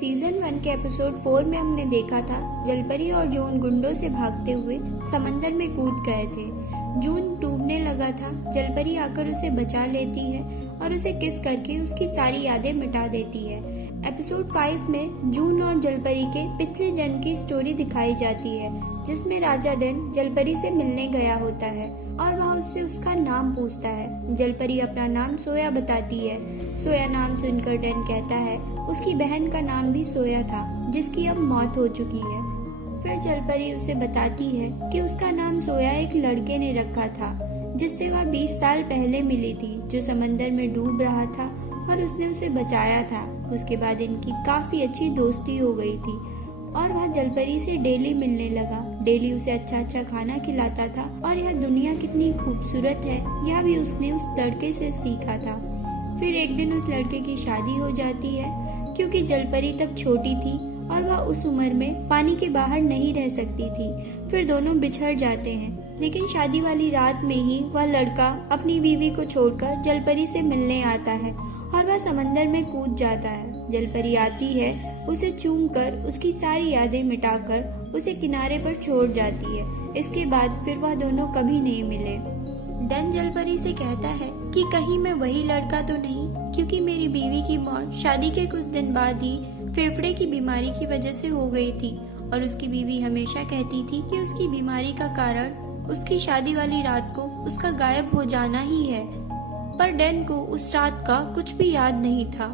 Season 1 के episode 4 में हमने देखा था जलपरी और जून गुंडों से भागते हुए समंदर में कूद गए थे। जून डूबने लगा था। जलपरी आकर उसे बचा लेती है और उसे किस करके उसकी सारी यादें मिटा देती है। एपिसोड 5 में जून और जलपरी के पिछले जन्म की स्टोरी दिखाई जाती है, जिसमें राजा डन जलपरी से मिलने गया होता है और वह उससे उसका नाम पूछता है। जलपरी अपना नाम सोया बताती है। सोया नाम सुनकर डन कहता है उसकी बहन का नाम भी सोया था, जिसकी अब मौत हो चुकी है। फिर जलपरी उसे बताती है कि उसका नाम सोया एक लड़के ने रखा था, जिससे वह 20 साल पहले मिली थी, जो समंदर में डूब रहा था और उसने उसे बचाया था। उसके बाद इनकी काफी अच्छी दोस्ती हो गई थी और वह जलपरी से डेली मिलने लगा। डेली उसे अच्छा खाना खिलाता था और यह दुनिया कितनी खूबसूरत है यह भी उसने उस लड़के से सीखा था। फिर एक दिन उस लड़के की शादी हो जाती है, क्योंकि जलपरी तब छोटी थी और वह उस उम्र में पानी के बाहर नहीं रह सकती थी। फिर दोनों बिछड़ जाते हैं, लेकिन शादी वाली रात में ही वह लड़का अपनी बीवी को छोड़कर जलपरी से मिलने आता है और वह समंदर में कूद जाता है। जलपरी आती है, उसे चूमकर उसकी सारी यादें मिटाकर उसे किनारे पर छोड़ जाती है। इसके बाद फिर वह दोनों कभी नहीं मिले। डन जलपरी से कहता है कि कहीं मैं वही लड़का तो नहीं, क्योंकि मेरी बीवी की मौत शादी के कुछ दिन बाद ही फेफड़े की बीमारी की वजह से हो गई थी और उसकी बीवी हमेशा कहती थी कि उसकी बीमारी का कारण उसकी शादी वाली रात को उसका गायब हो जाना ही है। पर डन को उस रात का कुछ भी याद नहीं था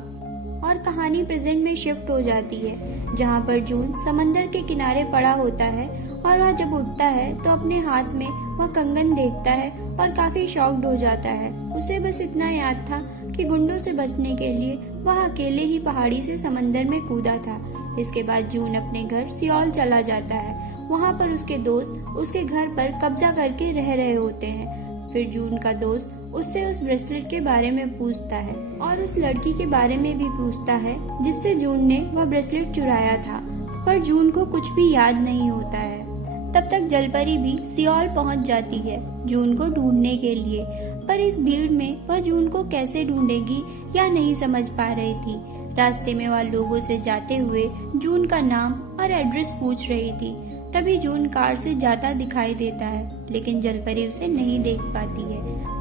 और कहानी प्रेजेंट में शिफ्ट हो जाती है, जहाँ पर जून समंदर के किनारे पड़ा होता है और वह जब उठता है तो अपने हाथ में वह कंगन देखता है और काफी शॉक्ड हो जाता है। उसे बस इतना याद था कि गुंडों से बचने के लिए वह अकेले ही पहाड़ी से समंदर में कूदा था। इसके बाद जून अपने घर सियोल चला जाता है। वहाँ पर उसके दोस्त उसके घर पर कब्जा करके रह रहे होते हैं। फिर जून का दोस्त उससे उस ब्रेसलेट के बारे में पूछता है और उस लड़की के बारे में भी पूछता है जिससे जून ने वह ब्रेसलेट चुराया था, पर जून को कुछ भी याद नहीं होता है। तब तक जलपरी भी सियोल पहुंच जाती है जून को ढूंढने के लिए, पर इस भीड़ में वह जून को कैसे ढूंढेगी या नहीं समझ पा रही थी। रास्ते में वह लोगों से जाते हुए जून का नाम और एड्रेस पूछ रही थी। तभी जून कार से जाता दिखाई देता है, लेकिन जलपरी उसे नहीं देख पाती है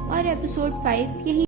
और एपिसोड 5 यही